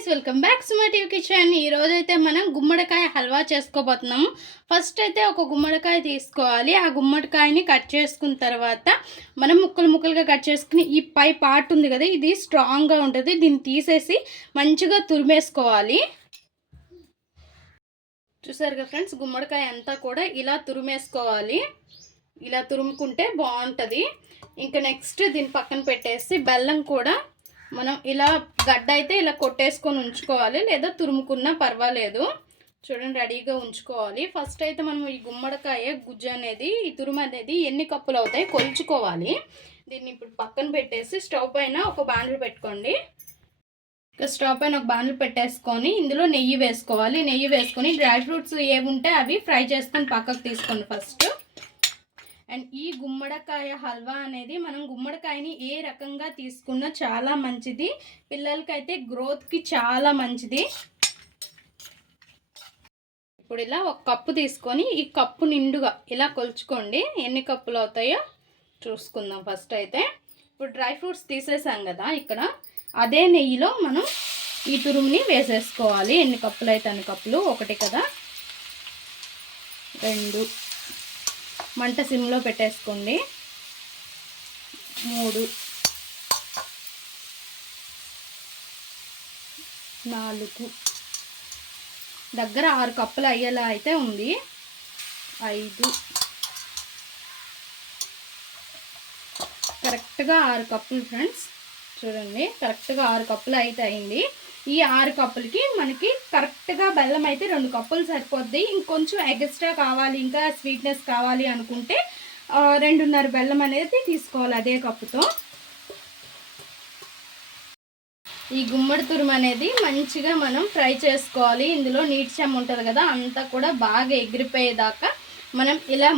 Guys, welcome back to my TV kitchen. ఈరోజు అయితే మనం గుమ్మడికాయ హల్వా చేసుకోబోతున్నాము. ఫస్ట్ అయితే ఒక గుమ్మడికాయ తీసుకోవాలి. ఆ గుమ్మడికాయని కట్ చేసుకున్న తర్వాత మనం ముక్కలుగా కట్ చేసుకుని ఈ పై పార్ట్ ఉంది కదా, ఇది స్ట్రాంగ్గా ఉంటుంది. దీన్ని తీసేసి మంచిగా తురిమేసుకోవాలి. చూసారుగా ఫ్రెండ్స్, గుమ్మడికాయ అంతా కూడా ఇలా తురిమేసుకోవాలి. ఇలా తురుముకుంటే బాగుంటుంది. ఇంకా నెక్స్ట్ దీన్ని పక్కన పెట్టేసి బెల్లం కూడా మనం ఇలా గడ్డ అయితే ఇలా కొట్టేసుకొని ఉంచుకోవాలి, లేదా తురుముకున్నా పర్వాలేదు. చూడండి, రెడీగా ఉంచుకోవాలి. ఫస్ట్ అయితే మనం ఈ గుమ్మడికాయ గుజ్జు అనేది, ఈ తురుము అనేది ఎన్ని కప్పులు అవుతాయి కొలుచుకోవాలి. దీన్ని ఇప్పుడు పక్కన పెట్టేసి స్టవ్ పైన ఒక బాండ్లు పెట్టుకోండి. ఇక స్టవ్ పైన ఒక బాండ్లు పెట్టేసుకొని ఇందులో నెయ్యి వేసుకోవాలి. నెయ్యి వేసుకొని డ్రై ఫ్రూట్స్ ఏవి ఉంటే అవి ఫ్రై చేసుకొని పక్కకు తీసుకోండి ఫస్ట్. అండ్ ఈ గుమ్మడికాయ హల్వా అనేది మనం గుమ్మడికాయని ఏ రకంగా తీసుకున్నా చాలా మంచిది. పిల్లలకైతే గ్రోత్కి చాలా మంచిది. ఇప్పుడు ఇలా ఒక కప్పు తీసుకొని ఈ కప్పు నిండుగా ఇలా కొలుచుకోండి. ఎన్ని కప్పులు అవుతాయో చూసుకుందాం. ఫస్ట్ అయితే ఇప్పుడు డ్రై ఫ్రూట్స్ తీసేసాం కదా, ఇక్కడ అదే నెయ్యిలో మనం ఈ తురుముని వేసేసుకోవాలి. ఎన్ని కప్పులు అయితే అన్ని కప్పులు. ఒకటి కదా, 2, మంట సిమ్లో పెట్టేసుకోండి. 3, 4, దగ్గర 6 కప్పులు అయ్యేలా అయితే ఉంది. 5, కరెక్ట్గా 6 కప్పులు ఫ్రెండ్స్. చూడండి, కరెక్ట్గా 6 కప్పులు అయితే అయింది. ఈ 6 కప్పులకి మనకి కరెక్ట్గా బెల్లం అయితే 2 కప్పులు సరిపోద్ది. ఇంకొంచెం ఎక్స్ట్రా కావాలి, ఇంకా స్వీట్నెస్ కావాలి అనుకుంటే 2.5 బెల్లం అనేది తీసుకోవాలి అదే కప్పుతో. ఈ గుమ్మడి తురుము అనేది మంచిగా మనం ఫ్రై చేసుకోవాలి. ఇందులో నీటి చెమ్మ ఉంటుంది కదా, అంతా కూడా బాగా ఎగిరిపోయేదాకా మనం ఇలా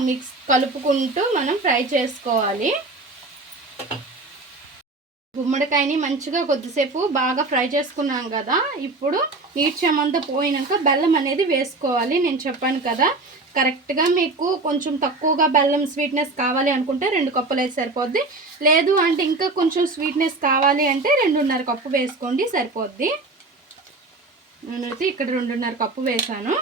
కలుపుకుంటూ మనం ఫ్రై చేసుకోవాలి. గుమ్మడికాయని మంచిగా కొద్దిసేపు బాగా ఫ్రై చేసుకున్నాం కదా, ఇప్పుడు నీటి చెమ్మంతా పోయినాక బెల్లం అనేది వేసుకోవాలి. నేను చెప్పాను కదా, కరెక్ట్గా మీకు కొంచెం తక్కువగా బెల్లం స్వీట్నెస్ కావాలి అనుకుంటే 2 కప్పులు అయితే సరిపోద్ది. లేదు అంటే ఇంకా కొంచెం స్వీట్నెస్ కావాలి అంటే 2.5 కప్పు వేసుకోండి, సరిపోద్ది. నేనైతే ఇక్కడ 2.5 కప్పు వేసాను.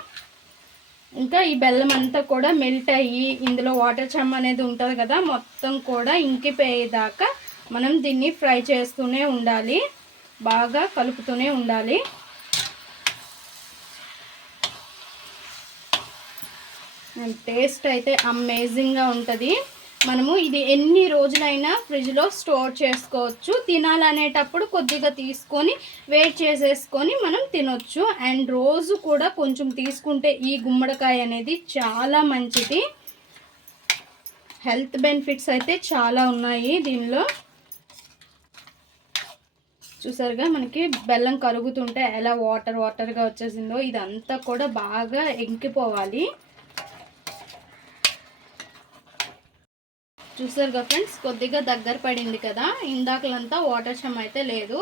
ఇంకా ఈ బెల్లం అంతా కూడా మెల్ట్ అయ్యి ఇందులో వాటర్ చెమ్మ అనేది ఉంటుంది కదా, మొత్తం కూడా ఇంకిపోయేదాకా మనం దీన్ని ఫ్రై చేస్తూనే ఉండాలి, బాగా కలుపుతూనే ఉండాలి. టేస్ట్ అయితే అమేజింగ్గా ఉంటుంది. మనము ఇది ఎన్ని రోజులైనా ఫ్రిడ్జ్లో స్టోర్ చేసుకోవచ్చు. తినాలనేటప్పుడు కొద్దిగా తీసుకొని వేట్ చేసేసుకొని మనం తినొచ్చు. అండ్ రోజు కూడా కొంచెం తీసుకుంటే ఈ గుమ్మడికాయ అనేది చాలా మంచిది. హెల్త్ బెనిఫిట్స్ అయితే చాలా ఉన్నాయి దీనిలో. చూసారుగా, మనకి బెల్లం కరుగుతుంటే ఎలా వాటర్గా వచ్చేసిందో, ఇదంతా కూడా బాగా ఎంకిపోవాలి. చూసారుగా ఫ్రెండ్స్, కొద్దిగా దగ్గర పడింది కదా, ఇందాకలంతా వాటర్ చెమ్మ అయితే లేదు.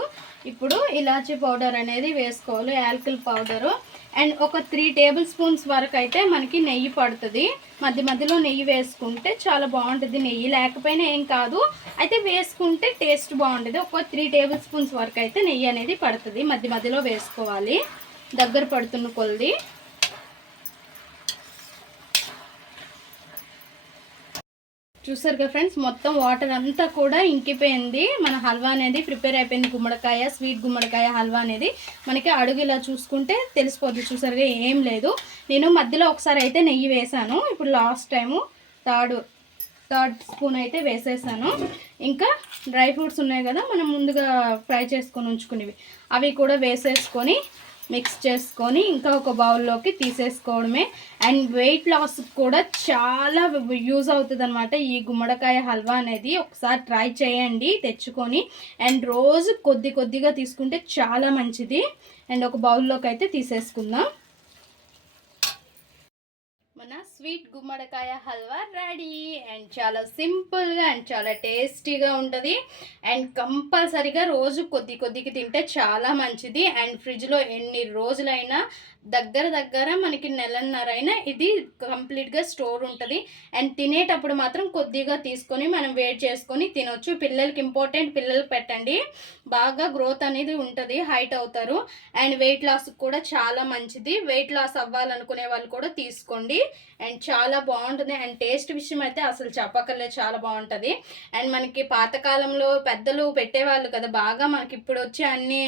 ఇప్పుడు ఇలాచీ పౌడర్ అనేది వేసుకోవాలి, యాలకుల పౌడరు. అండ్ ఒక 3 టేబుల్ స్పూన్స్ వరకు అయితే మనకి నెయ్యి పడుతుంది. మధ్యలో నెయ్యి వేసుకుంటే చాలా బాగుంటుంది. నెయ్యి లేకపోయినా ఏం కాదు, అయితే వేసుకుంటే టేస్ట్ బాగుంటుంది. ఒక 3 టేబుల్ స్పూన్స్ వరకు అయితే నెయ్యి అనేది పడుతుంది. మధ్యలో వేసుకోవాలి దగ్గర పడుతున్న కొద్ది. చూసారుగా ఫ్రెండ్స్, మొత్తం వాటర్ అంతా కూడా ఇంకిపోయింది. మన హల్వా అనేది ప్రిపేర్ అయిపోయింది. గుమ్మడికాయ, స్వీట్ గుమ్మడికాయ హల్వా అనేది మనకి అడుగు ఇలా చూసుకుంటే తెలిసిపోద్ది. చూసారుగా, ఏం లేదు. నేను మధ్యలో ఒకసారి అయితే నెయ్యి వేసాను. ఇప్పుడు లాస్ట్ టైము థర్డ్ స్పూన్ అయితే వేసేసాను. ఇంకా డ్రై ఫ్రూట్స్ ఉన్నాయి కదా, మనం ముందుగా ఫ్రై చేసుకొని ఉంచుకునేవి, అవి కూడా వేసేసుకొని మిక్స్ చేసుకొని ఇంకా ఒక బౌల్లోకి తీసేసుకోవడమే. అండ్ వెయిట్ లాస్ కూడా చాలా యూజ్ అవుతుంది అనమాట ఈ గుమ్మడికాయ హల్వా అనేది. ఒకసారి ట్రై చేయండి తెచ్చుకొని. అండ్ రోజు కొద్దిగా తీసుకుంటే చాలా మంచిది. అండ్ ఒక బౌల్లోకి అయితే తీసేసుకుందాం. మన స్వీట్ గుమ్మడికాయ హల్వా రెడీ. అండ్ చాలా సింపుల్గా అండ్ చాలా టేస్టీగా ఉంటుంది. అండ్ కంపల్సరీగా రోజు కొద్దిగా తింటే చాలా మంచిది. అండ్ ఫ్రిడ్జ్లో ఎన్ని రోజులైనా దగ్గర మనకి నెలన్నరైనా ఇది కంప్లీట్గా స్టోర్ ఉంటుంది. అండ్ తినేటప్పుడు మాత్రం కొద్దిగా తీసుకొని మనం వేడి చేసుకొని తినొచ్చు. పిల్లలకి ఇంపార్టెంట్, పిల్లలకి పెట్టండి, బాగా గ్రోత్ అనేది ఉంటుంది, హైట్ అవుతారు. అండ్ వెయిట్ లాస్ కూడా చాలా మంచిది. వెయిట్ లాస్ అవ్వాలనుకునే వాళ్ళు కూడా తీసుకోండి. అండ్ చాలా బాగుంటుంది. అండ్ టేస్ట్ విషయం అయితే అసలు చెప్పక్కర్లేదు, చాలా బాగుంటుంది. అండ్ మనకి పాతకాలంలో పెద్దలు పెట్టేవాళ్ళు కదా బాగా, మనకి ఇప్పుడు వచ్చి అన్నీ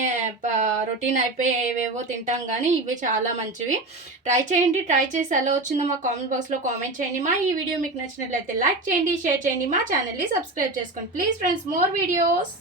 రొటీన్ అయిపోయి ఏవేవో తింటాం, కానీ ఇవి చాలా మంచివి. ట్రై చేయండి. ట్రై చేసి ఎలా వచ్చిందో మా కామెంట్ బాక్స్లో కామెంట్ చేయండి. మా ఈ వీడియో మీకు నచ్చినట్లయితే లైక్ చేయండి, షేర్ చేయండి, మా ఛానల్ని సబ్స్క్రైబ్ చేసుకోండి ప్లీజ్ ఫ్రెండ్స్. More videos.